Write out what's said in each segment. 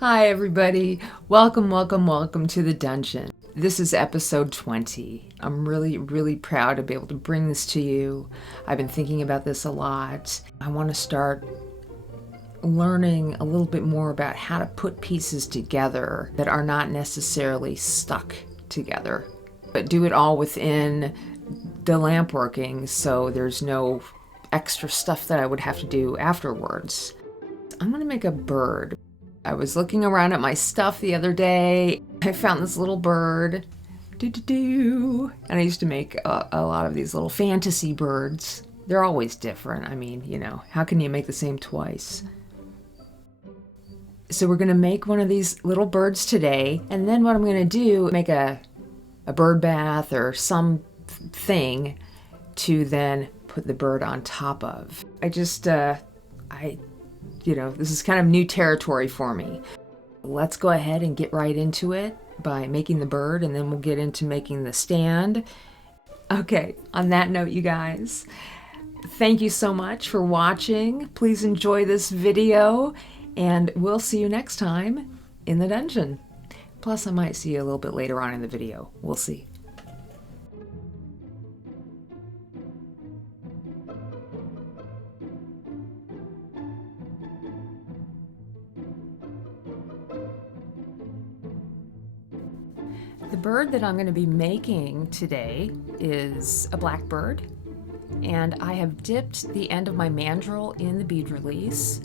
Hi, everybody. Welcome to the dungeon. This is episode 20. I'm really proud to be able to bring this to you. I've been thinking about this a lot. I want to start learning a little bit more about how to put pieces together that are not necessarily stuck together, but do it all within the lampworking so there's no extra stuff that I would have to do afterwards. I'm going to make a bird. I was looking around at my stuff the other day. I found this little bird. And I used to make a lot of these little fantasy birds. They're always different. I mean, how can you make the same twice? So we're going to make one of these little birds today. And then what I'm going to do, make a bird bath or something to then put the bird on top of. This is kind of new territory for me. Let's go ahead and get right into it by making the bird, and then we'll get into making the stand. Okay, on that note, you guys, thank you so much for watching. Please enjoy this video, and we'll see you next time in the dungeon. Plus, I might see you a little bit later on in the video. We'll see. The bird that I'm going to be making today is a blackbird, and I have dipped the end of my mandrel in the bead release,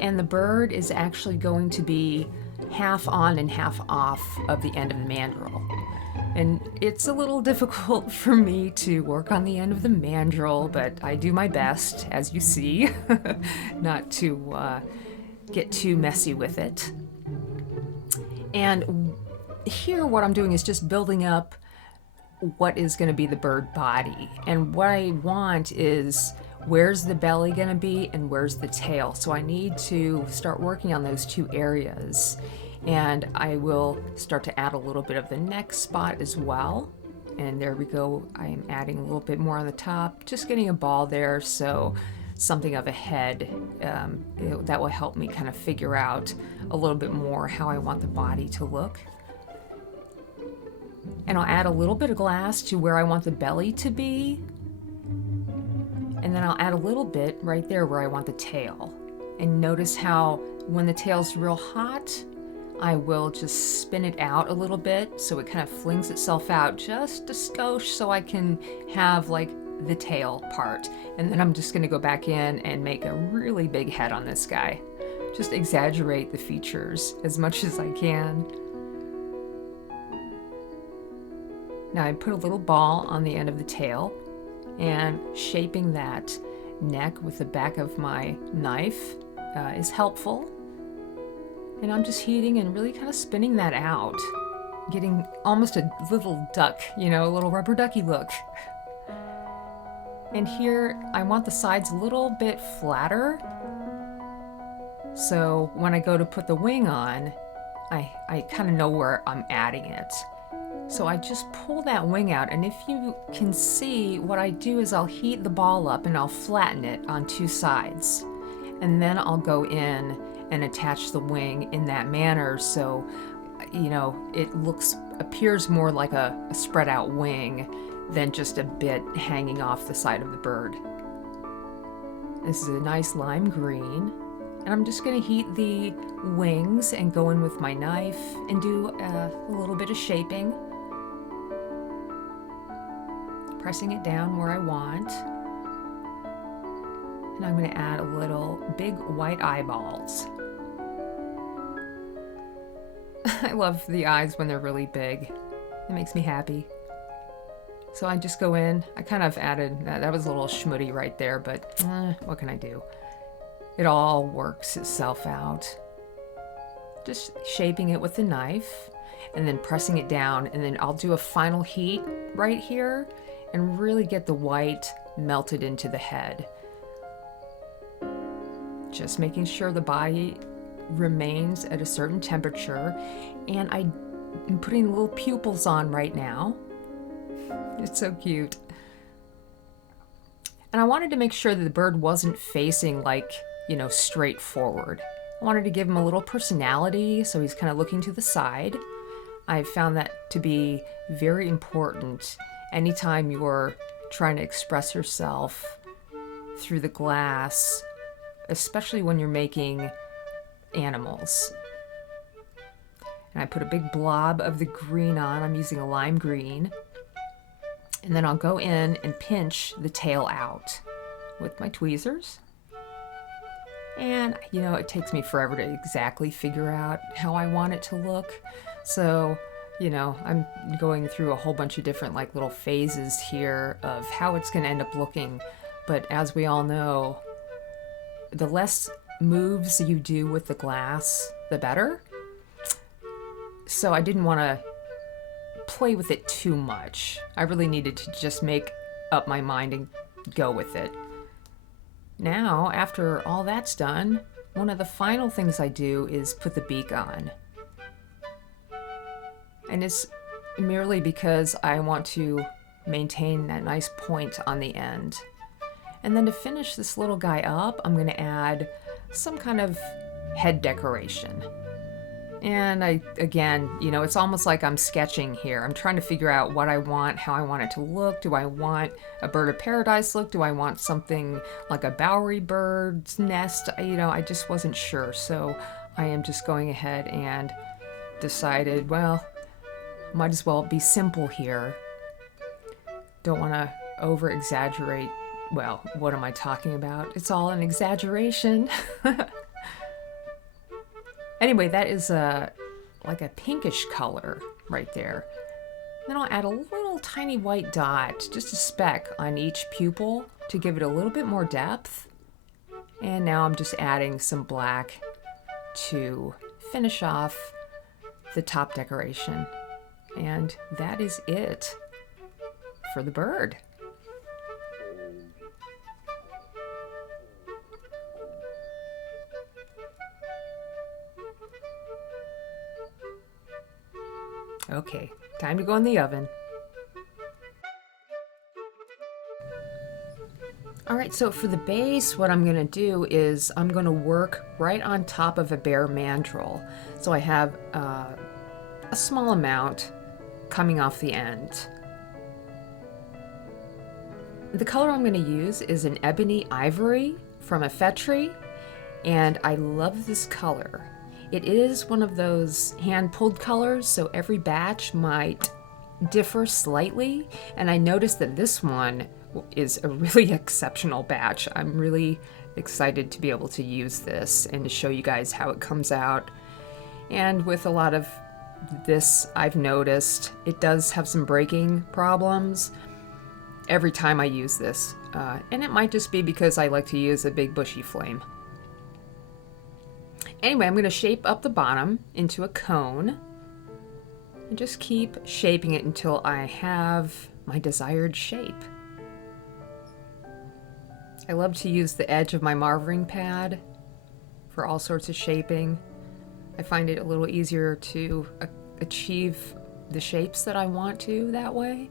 and the bird is actually going to be half on and half off of the end of the mandrel. And it's a little difficult for me to work on the end of the mandrel, but I do my best, as you see, not to get too messy with it. And here what I'm doing is just building up what is going to be the bird body. And what I want is, where's the belly going to be and where's the tail? So I need to start working on those two areas. And I will start to add a little bit of the neck spot as well. And there we go. I am adding a little bit more on the top, just getting a ball there, so something of a head. That will help me kind of figure out a little bit more how I want the body to look. And I'll add a little bit of glass to where I want the belly to be. And then I'll add a little bit right there where I want the tail. And notice how when the tail's real hot, I will just spin it out a little bit so it kind of flings itself out just a skosh so I can have like the tail part. And then I'm just going to go back in and make a really big head on this guy. Just exaggerate the features as much as I can. Now I put a little ball on the end of the tail and shaping that neck with the back of my knife is helpful. And I'm just heating and really kind of spinning that out, getting almost a little duck, a little rubber ducky look. And here I want the sides a little bit flatter, so when I go to put the wing on, I kind of know where I'm adding it. So I just pull that wing out, and if you can see, what I do is I'll heat the ball up and I'll flatten it on two sides. And then I'll go in and attach the wing in that manner so, it appears more like a spread out wing than just a bit hanging off the side of the bird. This is a nice lime green. And I'm just going to heat the wings and go in with my knife and do a little bit of shaping. Pressing it down where I want. And I'm going to add a little big white eyeballs. I love the eyes when they're really big. It makes me happy. So I just go in. I kind of added, that was a little schmutty right there, but what can I do? It all works itself out. Just shaping it with the knife and then pressing it down, and then I'll do a final heat right here and really get the white melted into the head. Just making sure the body remains at a certain temperature, and I'm putting little pupils on right now. It's so cute. And I wanted to make sure that the bird wasn't facing straight forward. I wanted to give him a little personality, so he's kind of looking to the side. I found that to be very important anytime you're trying to express yourself through the glass, especially when you're making animals. And I put a big blob of the green on. I'm using a lime green. And then I'll go in and pinch the tail out with my tweezers. And, you know, it takes me forever to exactly figure out how I want it to look. So, you know, I'm going through a whole bunch of different like little phases here of how it's going to end up looking. But as we all know, the less moves you do with the glass, the better. So I didn't want to play with it too much. I really needed to just make up my mind and go with it. Now, after all that's done, one of the final things I do is put the beak on. And it's merely because I want to maintain that nice point on the end. And then to finish this little guy up, I'm going to add some kind of head decoration. And again, you know, it's almost like I'm sketching here. I'm trying to figure out what I want, how I want it to look. Do I want a bird of paradise look? Do I want something like a Bowery bird's nest? You know, I just wasn't sure. So I am just going ahead and decided, well, might as well be simple here. Don't want to over exaggerate. Well, what am I talking about? It's all an exaggeration. Anyway, that is like a pinkish color right there. Then I'll add a little tiny white dot, just a speck on each pupil to give it a little bit more depth. And now I'm just adding some black to finish off the top decoration. And that is it for the bird. Okay, time to go in the oven. All right, so for the base, what I'm gonna do is I'm gonna work right on top of a bare mandrel. So I have a small amount coming off the end. The color I'm gonna use is an ebony ivory from a Fetri, and I love this color. It is one of those hand-pulled colors, so every batch might differ slightly, and I noticed that this one is a really exceptional batch. I'm really excited to be able to use this and to show you guys how it comes out. And with a lot of this, I've noticed it does have some breaking problems every time I use this, and it might just be because I like to use a big bushy flame. Anyway, I'm going to shape up the bottom into a cone and just keep shaping it until I have my desired shape. I love to use the edge of my marvering pad for all sorts of shaping. I find it a little easier to achieve the shapes that I want to that way.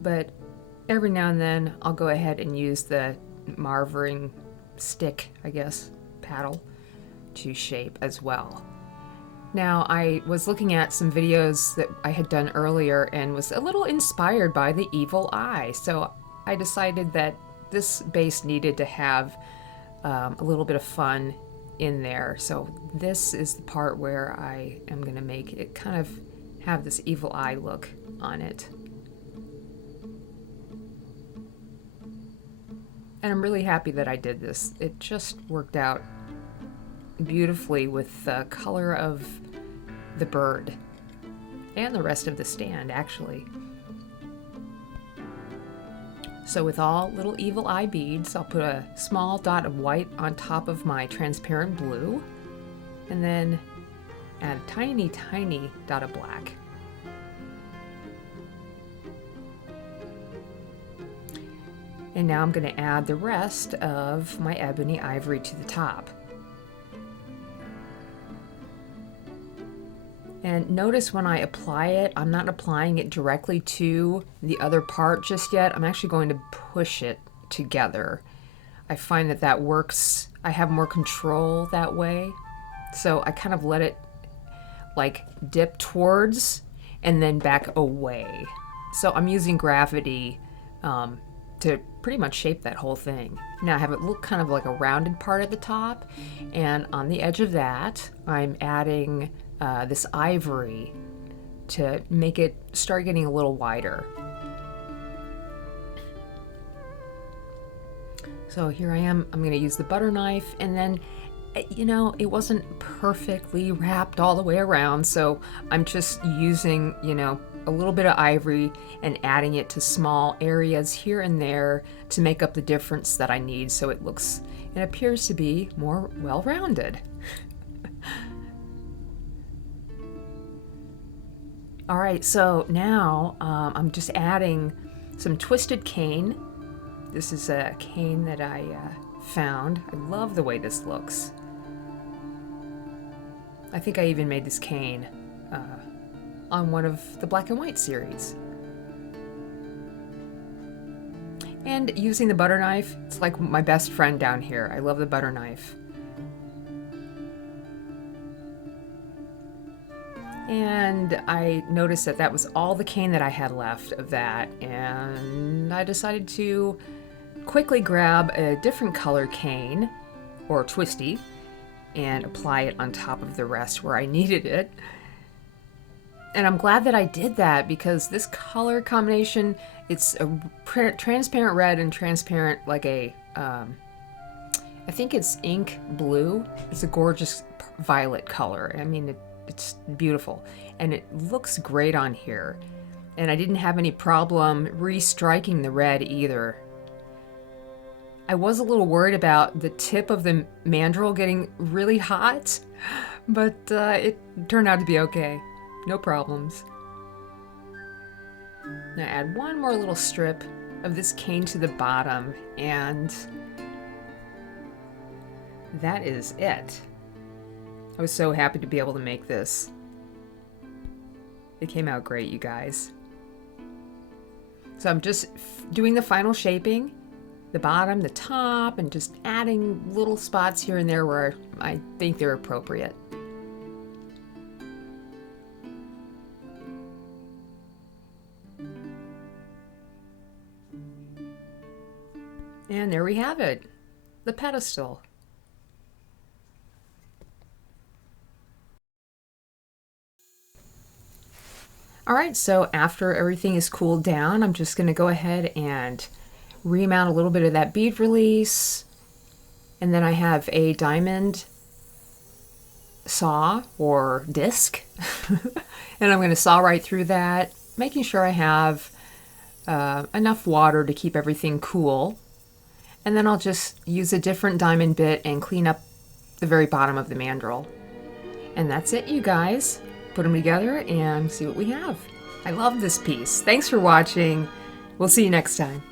But every now and then I'll go ahead and use the marvering stick, I guess, paddle, to shape as well. Now, I was looking at some videos that I had done earlier and was a little inspired by the evil eye. So I decided that this base needed to have a little bit of fun in there. So this is the part where I am going to make it kind of have this evil eye look on it. And I'm really happy that I did this. It just worked out beautifully with the color of the bird and the rest of the stand, actually. So with all little evil eye beads, I'll put a small dot of white on top of my transparent blue, and then add a tiny, tiny dot of black. And now I'm going to add the rest of my ebony ivory to the top. And notice when I apply it, I'm not applying it directly to the other part just yet. I'm actually going to push it together. I find that that works I have more control that way. So I kind of let it like dip towards and then back away. So I'm using gravity to pretty much shape that whole thing. Now I have it look kind of like a rounded part at the top, and on the edge of that I'm adding this ivory to make it start getting a little wider. So here I am, I'm gonna use the butter knife, and then, you know, it wasn't perfectly wrapped all the way around, so I'm just using, you know, a little bit of ivory and adding it to small areas here and there to make up the difference that I need, so it looks and appears to be more well-rounded. All right, so now I'm just adding some twisted cane. This is a cane that I found. I love the way this looks. I think I even made this cane on one of the black and white series. And using the butter knife, it's like my best friend down here. I love the butter knife. And I noticed that that was all the cane that I had left of that, and I decided to quickly grab a different color cane, or twisty, and apply it on top of the rest where I needed it. And I'm glad that I did that, because this color combination, it's a transparent red and transparent like a, I think it's ink blue. It's a gorgeous violet color. I mean, it's beautiful, and it looks great on here. And I didn't have any problem restriking the red either. I was a little worried about the tip of the mandrel getting really hot, but it turned out to be okay. No problems. Now add one more little strip of this cane to the bottom, and that is it. I was so happy to be able to make this. It came out great, you guys. So I'm just doing the final shaping, the bottom, the top, and just adding little spots here and there where I think they're appropriate. And there we have it, the pedestal. All right, so after everything is cooled down, I'm just gonna go ahead and remount a little bit of that bead release. And then I have a diamond saw or disc. And I'm gonna saw right through that, making sure I have enough water to keep everything cool. And then I'll just use a different diamond bit and clean up the very bottom of the mandrel. And that's it, you guys. Put them together and see what we have. I love this piece. Thanks for watching. We'll see you next time.